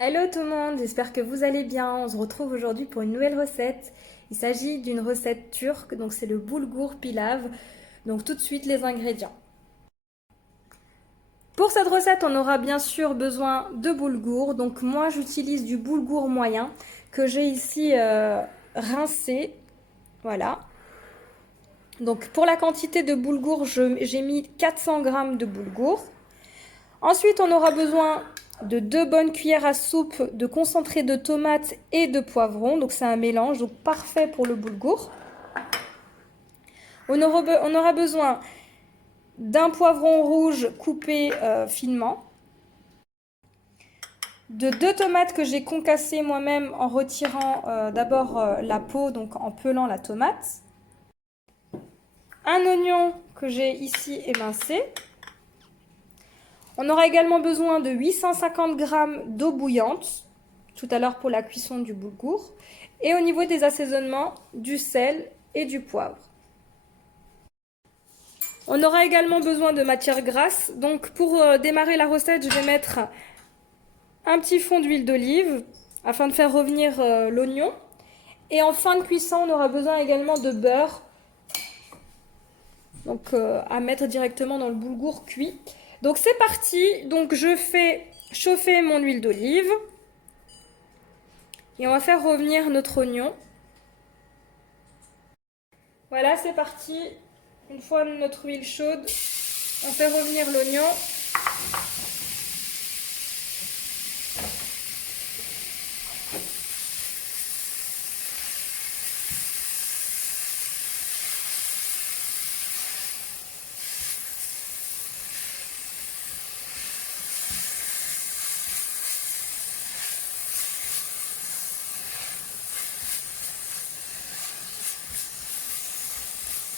Hello tout le monde, j'espère que vous allez bien. On se retrouve aujourd'hui pour une nouvelle recette. Il s'agit d'une recette turque, donc c'est le boulgour pilav. Donc tout de suite les ingrédients. Pour cette recette, on aura bien sûr besoin de boulgour. Donc moi j'utilise du boulgour moyen que j'ai ici rincé. Voilà. Donc pour la quantité de boulgour, j'ai mis 400 g de boulgour. Ensuite, on aura besoin de 2 bonnes cuillères à soupe de concentré de tomates et de poivrons. Donc c'est un mélange, donc parfait pour le boulgour. On aura besoin d'un poivron rouge coupé finement, de 2 tomates que j'ai concassées moi-même en retirant d'abord la peau, donc en pelant la tomate, un oignon que j'ai ici émincé. On aura également besoin de 850 g d'eau bouillante, tout à l'heure pour la cuisson du boulgour. Et au niveau des assaisonnements, du sel et du poivre. On aura également besoin de matière grasse. Donc pour démarrer la recette, je vais mettre un petit fond d'huile d'olive afin de faire revenir l'oignon. Et en fin de cuisson, on aura besoin également de beurre. Donc à mettre directement dans le boulgour cuit. Donc c'est parti. Donc je fais chauffer mon huile d'olive. Et on va faire revenir notre oignon. Voilà, c'est parti. Une fois notre huile chaude, on fait revenir l'oignon.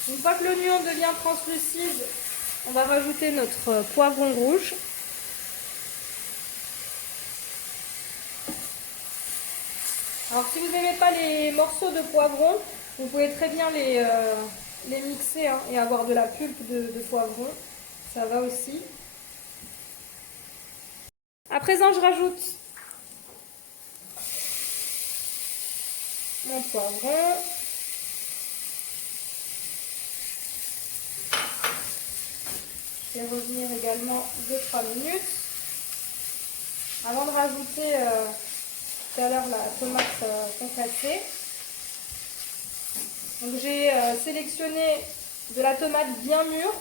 Une fois que l'oignon devient translucide, on va rajouter notre poivron rouge. Alors si vous n'aimez pas les morceaux de poivron, vous pouvez très bien les mixer hein, et avoir de la pulpe de poivron. Ça va aussi. À présent, je rajoute mon poivron. Je vais revenir également 2-3 minutes avant de rajouter tout à l'heure la tomate concassée. Donc j'ai sélectionné de la tomate bien mûre.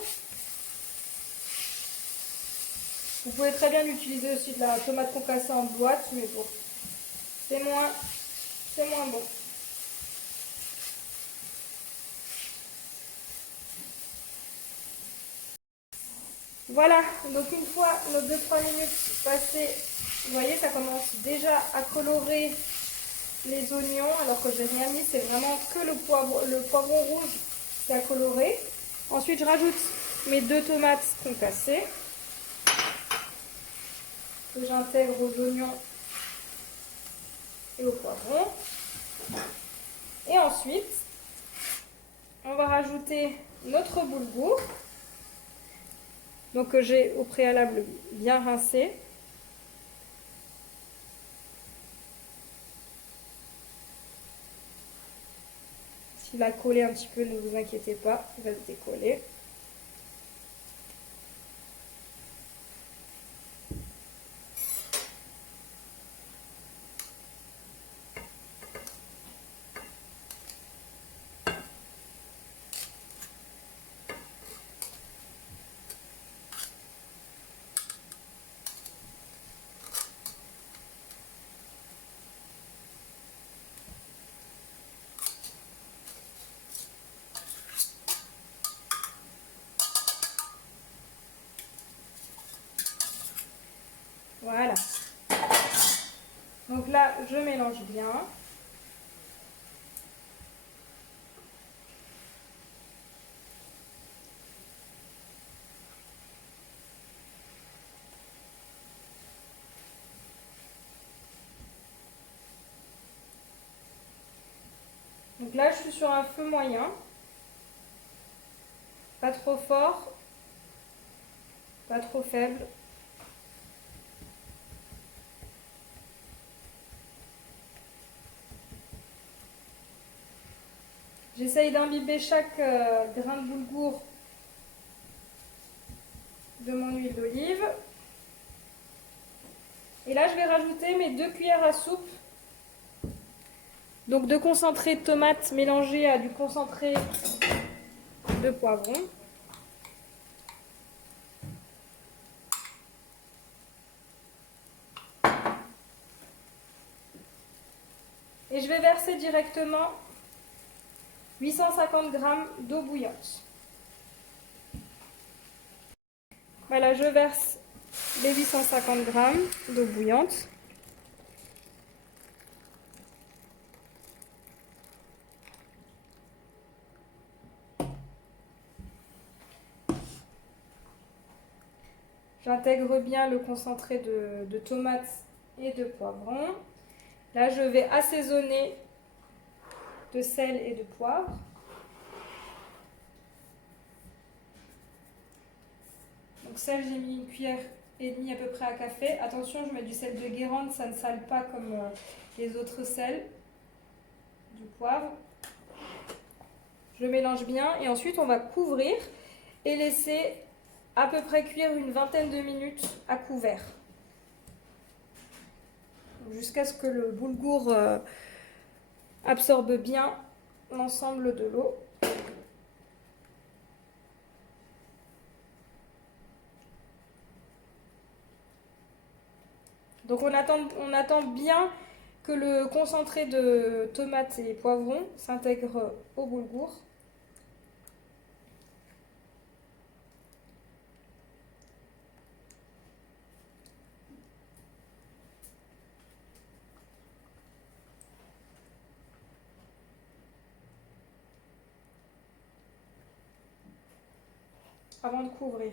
Vous pouvez très bien utiliser aussi de la tomate concassée en boîte, mais bon, c'est moins bon. Voilà, donc une fois nos 2-3 minutes passées, vous voyez, ça commence déjà à colorer les oignons, alors que j'ai rien mis, c'est vraiment que le poivron rouge qui a coloré. Ensuite, je rajoute mes 2 tomates concassées que j'intègre aux oignons et au poivron. Et ensuite, on va rajouter notre boulgour, donc que j'ai au préalable bien rincé. S'il a collé un petit peu, ne vous inquiétez pas, il va se décoller. Voilà. Donc là, je mélange bien. Donc là, je suis sur un feu moyen. Pas trop fort, pas trop faible. J'essaye d'imbiber chaque grain de boulgour de mon huile d'olive. Et là, je vais rajouter mes 2 cuillères à soupe. Donc de concentré de tomate mélangé à du concentré de poivron. Et je vais verser directement 850 g d'eau bouillante. Voilà, je verse les 850 g d'eau bouillante. J'intègre bien le concentré de tomates et de poivron. Là, je vais assaisonner de sel et de poivre. Donc sel, j'ai mis 1,5 cuillère à peu près à café. Attention, je mets du sel de Guérande, ça ne sale pas comme les autres sels. Du poivre. Je mélange bien et ensuite on va couvrir et laisser à peu près cuire une vingtaine de minutes à couvert. Jusqu'à ce que le boulgour absorbe bien l'ensemble de l'eau. Donc on attend bien que le concentré de tomates et poivrons s'intègre au boulgour. Avant de couvrir.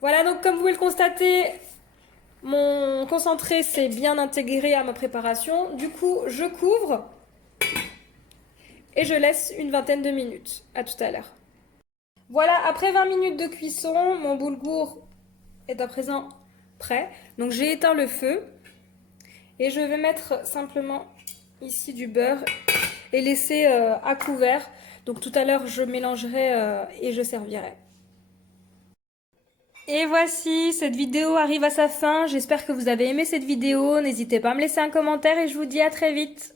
Voilà, donc comme vous pouvez le constater, mon concentré s'est bien intégré à ma préparation. Du coup, je couvre et je laisse une vingtaine de minutes. À tout à l'heure. Voilà, après 20 minutes de cuisson, mon boulgour est à présent prêt. Donc j'ai éteint le feu et je vais mettre simplement ici du beurre et laisser à couvert. Donc tout à l'heure, je mélangerai et je servirai. Et voici, cette vidéo arrive à sa fin. J'espère que vous avez aimé cette vidéo. N'hésitez pas à me laisser un commentaire et je vous dis à très vite.